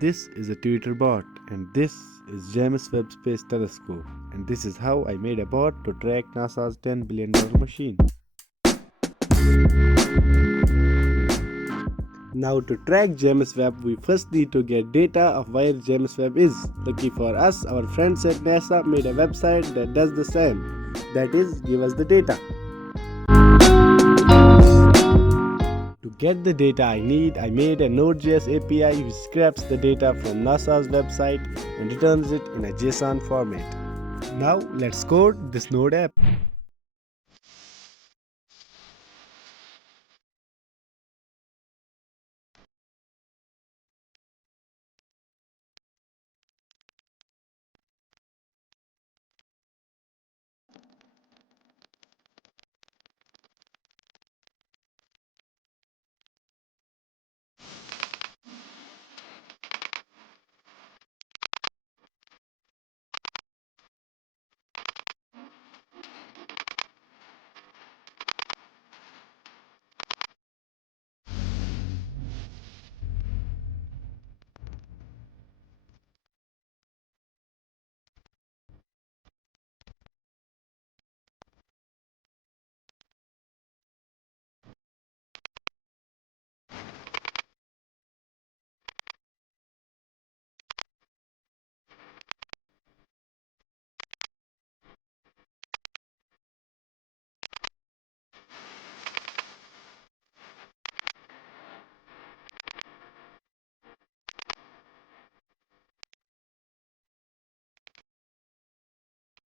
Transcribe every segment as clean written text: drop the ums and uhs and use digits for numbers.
This is a Twitter bot, and this is James Webb Space Telescope, and this is how I made a bot to track NASA's $10 billion machine. Now to track James Webb, we first need to get data of where James Webb is. Lucky for us, our friends at NASA made a website that does the same. That is, give us the data. To get the data I need, I made a NodeJs API which scraps the data from NASA's website and returns it in a JSON format. Now let's code this Node app.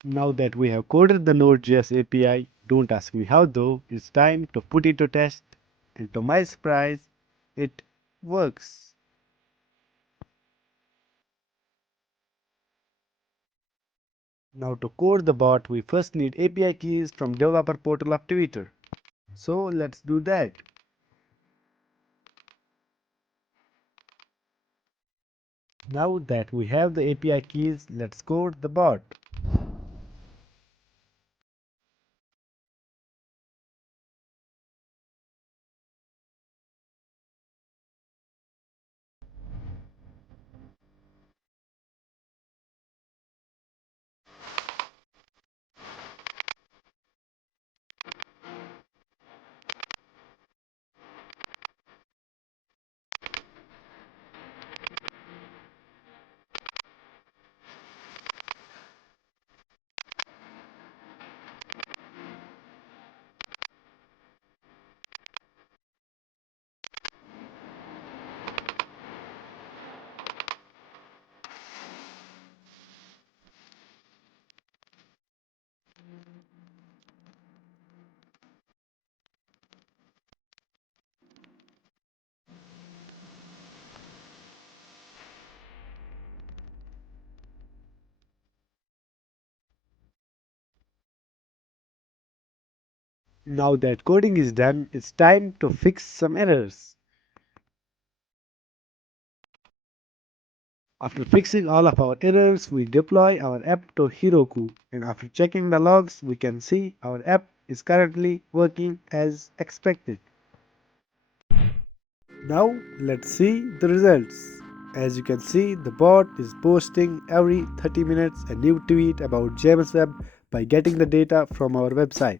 Now that we have coded the Node.js API, don't ask me how though, it's time to put it to test, and to my surprise, it works. Now to code the bot, we first need API keys from developer portal of Twitter. So let's do that. Now that we have the API keys, let's code the bot. Now that coding is done, it's time to fix some errors. After fixing all of our errors, we deploy our app to Heroku, and after checking the logs, we can see our app is currently working as expected. Now let's see the results. As you can see, the bot is posting every 30 minutes a new tweet about James Webb by getting the data from our website.